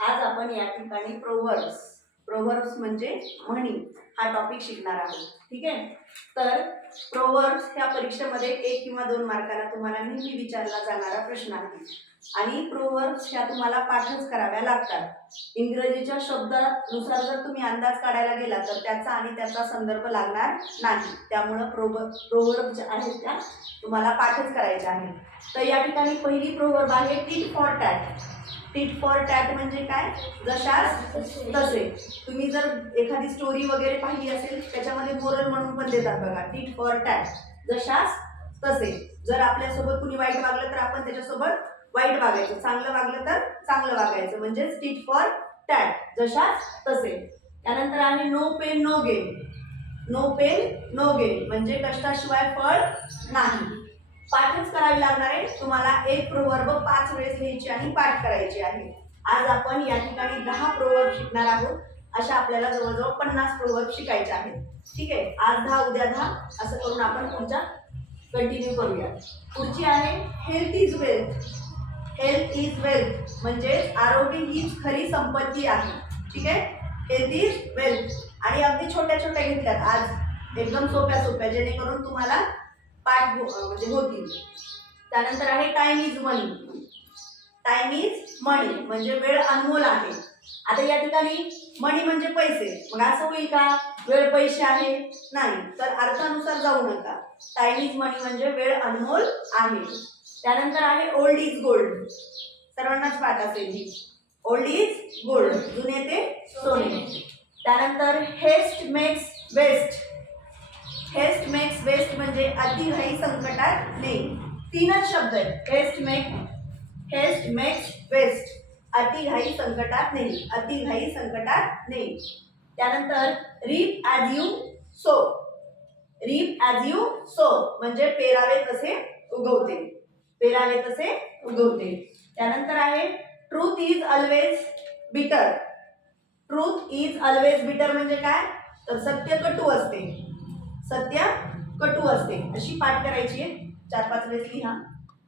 आज आपण या ठिकाणी प्रोव्हर्ब्स म्हणजे म्हणी हा टॉपिक शिकणार आहोत. ठीक आहे. तर प्रोव्हर्ब्स ह्या परीक्षेमध्ये 1 किंवा 2 मार्काला तुम्हाला नेहमी विचारला जाणारा प्रश्न आहे आणि प्रोव्हर्ब्स ह्या तुम्हाला पाठच कराव्या लागतात. इंग्रजीच्या शब्दानुसार जर तुम्ही अंदाज काढायला गेला तर त्याचा आणि त्याचा संदर्भ लागणार नाही. त्यामुळे प्रोव्हर्ब्स आहेत त्या तुम्हाला पाठच करायच्या आहेत. तर या ठिकाणी पहिली प्रोव्हर्ब आहे tit for tat. Tit for tat म्हणजे काय? जशास तसे. तुम्ही जर एखादी स्टोरी वगैरे पाहिली असेल त्याच्यामध्ये मोरल म्हणून पण देतात बघा, टिट फॉर टॅट, जशास तसे. जर आपल्यासोबत कुणी वाईट वागलं तर आपण त्याच्यासोबत वाईट वागायचं, चांगलं वागलं तर चांगलं वागायचं, म्हणजे टिट फॉर टॅट, जशास तसे. त्यानंतर आहे no pain no gain. No pain no gain म्हणजे कष्टाशिवाय फळ नाही. पाठच करावी लागणार आहे तुम्हाला. एक प्रोव्हर्ब 5 वेळेस लिहायची आणि पाठ करायची आहे. आज आपण या ठिकाणी 10 प्रोव्हर्ब शिकणार आहोत. अशा आपल्याला जवळजवळ 50 प्रोव्हर्ब शिकायचे आहेत. ठीक आहे. आज 10 उद्या 10 असं करून आपण पुढच्या कंटिन्यू करूया. पुढची आहे health is wealth. Health is wealth म्हणजे आरोग्य हीच खरी संपत्ती आहे. ठीक आहे. हेल्थ इज वेल्थ आणि अगदी छोट्या छोट्या घेतल्यात आज, एकदम सोप्या जेणेकरून तुम्हाला पाठ म्हणजे होतील. त्यानंतर आहे time is money. Time is money म्हणजे वेळ अनमोल आहे. आता या ठिकाणी मनी म्हणजे पैसे, मग असं होईल का वेळ पैसे आहे? नाही. तर अर्थानुसार जाऊ नका. टाइम इज मनी म्हणजे वेळ अनमोल आहे. त्यानंतर आहे ओल्ड इज गोल्ड. सर्वांनाच पाठ असेल ही. ओल्ड इज गोल्ड, जुने ते सोने. त्यानंतर haste makes waste. Haste makes waste म्हणजे अतिघाई संकटात नेई. 3च शब्द आहेत. हेस्ट मेक्स वेस्ट, अतिघाई संकटात नेई, अतिघाई संकटात नेई. त्यानंतर reap as you sow. Reap as you sow म्हणजे पेरावे तसे उगवते, पेरावे तसे उगवते. त्यानंतर आहे truth is always bitter. Truth is always bitter म्हणजे काय? तर सत्य कटू असते, सत्य कटू असते. अशी पाठ करायची आहे. 4-5 वेळेस लिहा.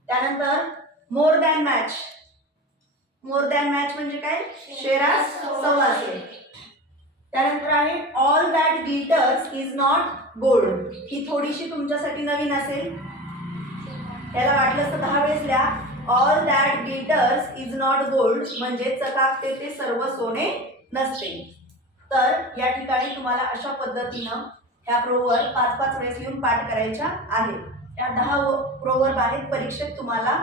त्यानंतर more than match. More than match म्हणजे काय? शेरास सव्वाशे. त्यानंतर आहे all that glitters is not gold. ही थोडीशी तुमच्यासाठी नवीन असेल, त्याला वाटलं तर 10 वेळेस लिहा. All that glitters is not gold म्हणजे चकाकते ते सर्व सोने नसते. तर या ठिकाणी तुम्हाला अशा पद्धतीनं ह्या प्रोव्हर्ब 5-5 वेळेस लिहून पाठ करायच्या आहेत. या 10 प्रोव्हर्ब आहेत. परीक्षेत तुम्हाला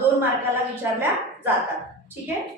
2 मार्काला विचारल्या जातात. ठीक आहे.